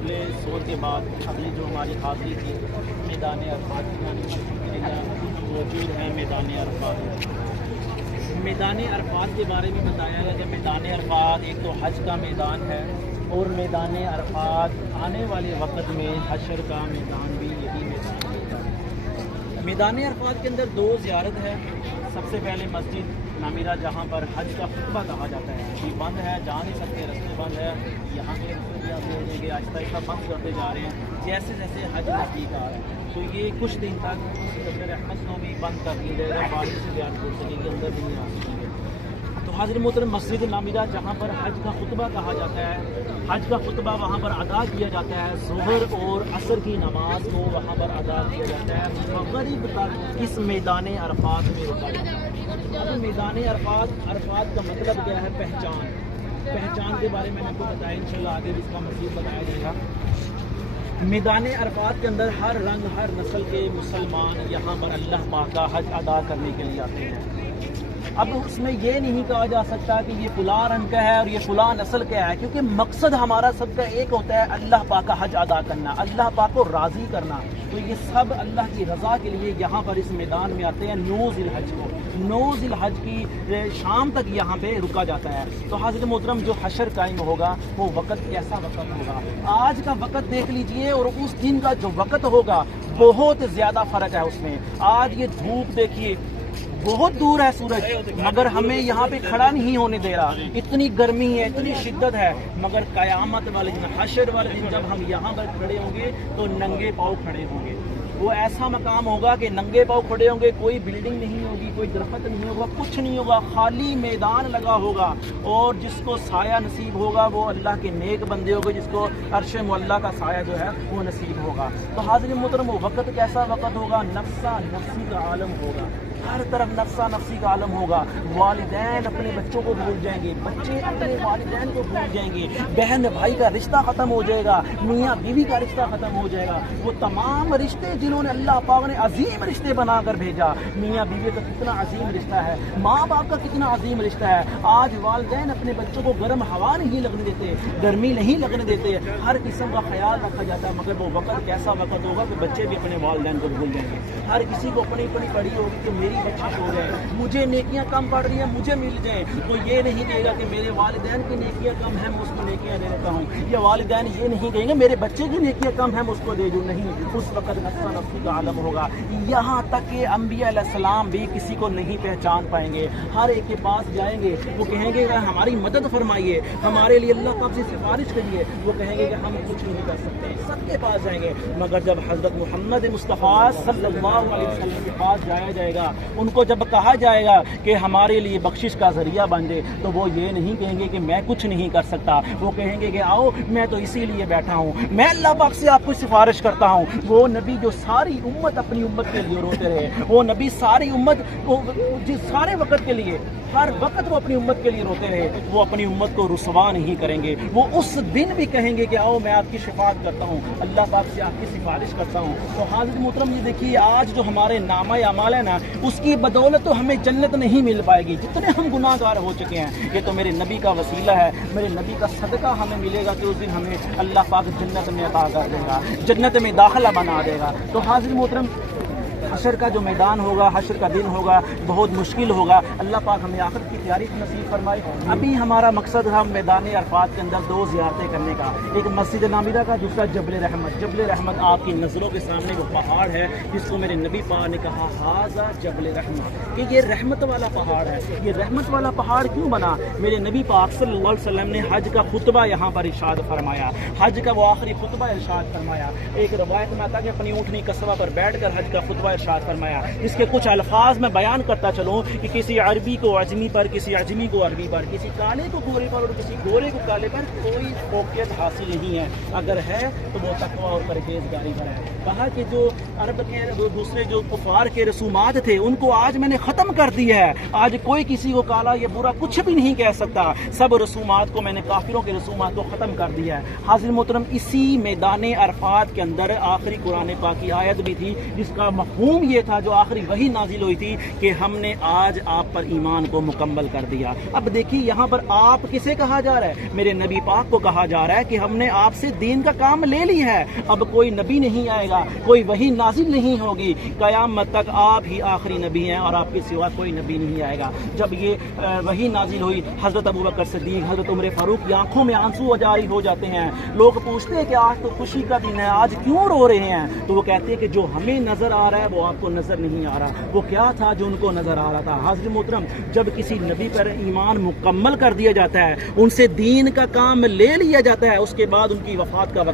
جبل سور کے بعد اگلی جو ہماری حاضری تھی میدان عرفات کی موجود ہے میدان عرفات۔ میدان عرفات کے بارے میں بتایا گیا کہ میدان عرفات ایک تو حج کا میدان ہے، اور میدان عرفات آنے والے وقت میں حشر کا میدان بھی یہی میدان ہے۔ میدان عرفات کے اندر دو زیارت ہے۔ سب سے پہلے مسجد نامیرہ جہاں پر حج کا خطبہ کہا جاتا ہے، یہ بند ہے، جا نہیں سکتے، رستے بند ہے، یہاں کے رستے بھی آپ دیکھیں گے آہستہ آہستہ بند کرتے جا رہے ہیں جیسے جیسے حج نزدیک آ رہا ہے۔ تو یہ کچھ دن تک جبل احمد کو بھی بند کر دیا جائے گا، باہر سے بیان ہو سکیں گے، اندر بھی نہیں آ سکیں گے۔ تو حاضر محترم مسجد نامیرہ جہاں پر حج کا خطبہ کہا جاتا ہے، حج کا خطبہ وہاں پر ادا کیا جاتا ہے، ظہر اور عصر کی نماز کو وہاں پر ادا کیا جاتا ہے، مغرب تک اس میدان عرفات میں رکا جاتا ہے۔ اب میدان عرفات کا مطلب کیا ہے؟ پہچان۔ پہچان کے بارے میں آپ کو بتایا، انشاءاللہ آگے بھی اس کا مزید بتایا جائے گا۔ میدان عرفات کے اندر ہر رنگ ہر نسل کے مسلمان یہاں پر اللہ پاک کا حج ادا کرنے کے لیے آتے ہیں۔ اب اس میں یہ نہیں کہا جا سکتا کہ یہ فلاں رنگ کا ہے اور یہ فلاں نسل کا ہے، کیونکہ مقصد ہمارا سب کا ایک ہوتا ہے، اللہ پاک کا حج ادا کرنا، اللہ پاک کو راضی کرنا۔ تو یہ سب اللہ کی رضا کے لیے یہاں پر اس میدان میں آتے ہیں۔ 9 ذی الحج کو، 9 ذی الحج کی شام تک یہاں پہ رکا جاتا ہے۔ تو حضرت محترم جو حشر قائم ہوگا وہ وقت کیسا وقت ہوگا؟ آج کا وقت دیکھ لیجئے اور اس دن کا جو وقت ہوگا بہت زیادہ فرق ہے اس میں۔ آج یہ دھوپ دیکھیے، بہت دور ہے سورج، مگر ہمیں یہاں پہ کھڑا نہیں ہونے دے رہا، اتنی گرمی ہے، اتنی شدت ہے۔ مگر قیامت والے دن، حشر والے دن جب ہم یہاں پر کھڑے ہوں گے تو ننگے پاؤں کھڑے ہوں گے۔ وہ ایسا مقام ہوگا کہ ننگے پاؤں کھڑے ہوں گے، کوئی بلڈنگ نہیں ہوگی، کوئی درخت نہیں ہوگا، کچھ نہیں ہوگا، خالی میدان لگا ہوگا۔ اور جس کو سایہ نصیب ہوگا وہ اللہ کے نیک بندے ہوگے، جس کو عرش معلیٰ کا سایہ جو ہے وہ نصیب ہوگا۔ تو حاضر محترم وہ وقت کیسا وقت ہوگا؟ نفسا نفسی کا عالم ہوگا، ہر طرف نفسا نفسی کا عالم ہوگا۔ والدین اپنے بچوں کو بھول جائیں گے، بچے اپنے والدین کو بھول جائیں گے، بہن بھائی کا رشتہ ختم ہو جائے گا، میاں بیوی کا رشتہ ختم ہو جائے گا۔ وہ تمام رشتے جنہوں نے اللہ پاک نے عظیم رشتے بنا کر بھیجا، میاں بیوی کا کتنا عظیم رشتہ ہے، ماں باپ کا کتنا عظیم رشتہ ہے، آج والدین اپنے بچوں کو گرم ہوا نہیں لگنے دیتے، گرمی نہیں لگنے دیتے، ہر قسم کا خیال رکھا جاتا ہے۔ مگر وہ وقت کیسا وقت ہوگا کہ بچے بھی اپنے والدین کو بھول جائیں گے۔ ہر کسی کو اپنی اپنی پڑی ہوگی کہ میری بچی ہو جائے، مجھے نیکیاں کم پڑ رہی ہیں، مجھے مل جائیں۔ وہ یہ نہیں کہے گا کہ میرے والدین کی نیکیاں کم ہیں میں اس کو نیکیاں دے دیتا ہوں، یا والدین یہ نہیں کہیں گے میرے بچے کی نیکیاں کم ہیں میں اس کو دے دوں، نہیں، اس وقت نفسا نفسی کا عالم ہوگا۔ یہاں تک کہ انبیاء علیہ السلام بھی کسی کو نہیں پہچان پائیں گے، ہر ایک کے پاس جائیں گے، وہ کہیں گے کہ ہماری مدد فرمائیے، ہمارے لیے اللہ پاک سے سفارش کریے، وہ کہیں گے کہ ہم کچھ نہیں کر سکتے، سب کے پاس جائیں گے۔ مگر جب حضرت محمد مصطفیٰ صلی اللہ علیہ وسلم کے پاس جایا جائے گا، ان کو جب کہا جائے گا کہ ہمارے لیے بخشش کا ذریعہ بن جائے، تو وہ یہ نہیں کہیں گے کہ میں کچھ نہیں کر سکتا، وہ کہیں گے کہ آؤ میں تو اسی لیے بیٹھا ہوں، میں اللہ پاک سے آپ کو سفارش کرتا ہوں۔ وہ نبی جو ساری امت اپنی امت کے لیے روتے رہے، وہ نبی ساری امت جس سارے وقت کے لیے، ہر وقت وہ اپنی امت کے لیے روتے رہے، وہ اپنی امت کو رسوا نہیں کریں گے۔ وہ اس دن بھی کہیں گے کہ آؤ میں آپ کی شفاعت کرتا ہوں، اللہ پاک سے آپ کی سفارش کرتا ہوں۔ تو حاضر محترم یہ دیکھیے، آج جو ہمارے نامہ اعمال ہے نا، اس کی بدولت تو ہمیں جنت نہیں مل پائے گی، جتنے ہم گناہ گار ہو چکے ہیں۔ یہ تو میرے نبی کا وسیلہ ہے، میرے نبی کا صدقہ ہمیں ملے گا کہ اس دن ہمیں اللہ پاک جنت میں عطا کر دے گا، جنت میں داخلہ بنا دے گا۔ تو حاضر محترم حشر کا جو میدان ہوگا، حشر کا دن ہوگا، بہت مشکل ہوگا۔ اللہ پاک ہمیں آخرت کی تیاری نصیب فرمائے۔ ابھی ہمارا مقصد ہے میدان عرفات کے اندر 2 زیارتیں کرنے کا، ایک مسجد نامیرہ کا، دوسرا جبل رحمت۔ جبل رحمت آپ کی نظروں کے سامنے وہ پہاڑ ہے جس کو میرے نبی پاک نے کہا ھذا جبل رحمت، کہ یہ رحمت والا پہاڑ ہے۔ یہ رحمت والا پہاڑ کیوں بنا؟ میرے نبی پاک صلی اللہ علیہ وسلم نے حج کا خطبہ یہاں پر ارشاد فرمایا، حج کا وہ آخری خطبہ ارشاد فرمایا۔ ایک روایت میں آتا کہ اپنی اونٹنی قصبہ پر بیٹھ کر حج کا خطبہ ارشاد فرمایا، اس کے کچھ الفاظ میں بیان کرتا چلوں کہ کسی عربی کو عجمی پر، کسی عجمی کو عربی پر، کسی کالے کو گورے پر اور کسی گورے کو کالے پر کوئی فوقیت حاصل نہیں ہے، اگر ہے تو وہ تقویٰ اور پرہیزگاری پر ہے۔ کہا کہ جو عرب کے دوسرے جو کفار کے رسومات تھے ان کو آج میں نے ختم کر دیا ہے، آج کوئی کسی کو کالا یا برا کچھ بھی نہیں کہہ سکتا، سب رسومات کو میں نے کافروں کے رسومات کو ختم کر دیا ہے۔ حاضر محترم، اسی میدان عرفات کے اندر آخری قرآن پاک کی آیت بھی تھی جس کا مفہوم مفہوم یہ تھا جو آخری وہی نازل ہوئی تھی کہ ہم نے آج آپ پر ایمان کو مکمل کر دیا۔ اب دیکھیے یہاں پر آپ کسے کہا جا رہا ہے؟ میرے نبی پاک کو کہا جا رہا ہے کہ ہم نے آپ سے دین کا کام لے لی ہے، اب کوئی نبی نہیں آئے گا، کوئی وحی نازل نہیں ہوگی، قیامت تک آپ ہی آخری نبی ہیں اور آپ کے سوا کوئی نبی نہیں آئے گا۔ جب یہ وحی نازل ہوئی، حضرت ابوبکر صدیق، حضرت عمر فاروق کی آنکھوں میں آنسو جاری ہو جاتے ہیں۔ لوگ پوچھتے ہیں کہ آج تو خوشی کا دن ہے، آج کیوں رو رہے ہیں؟ تو وہ کہتے ہیں کہ جو ہمیں نظر آ رہا ہے وہ آپ کو نظر نہیں آ رہا۔ وہ کیا تھا جو ان کو نظر آ رہا تھا؟ حضرت محترم، جب کسی نبی پر ایمان مکمل کر دیا جاتا ہے، ان سے دین کا کام لے لیا جاتا ہے، اس کے بعد ان کی وفات کا وقت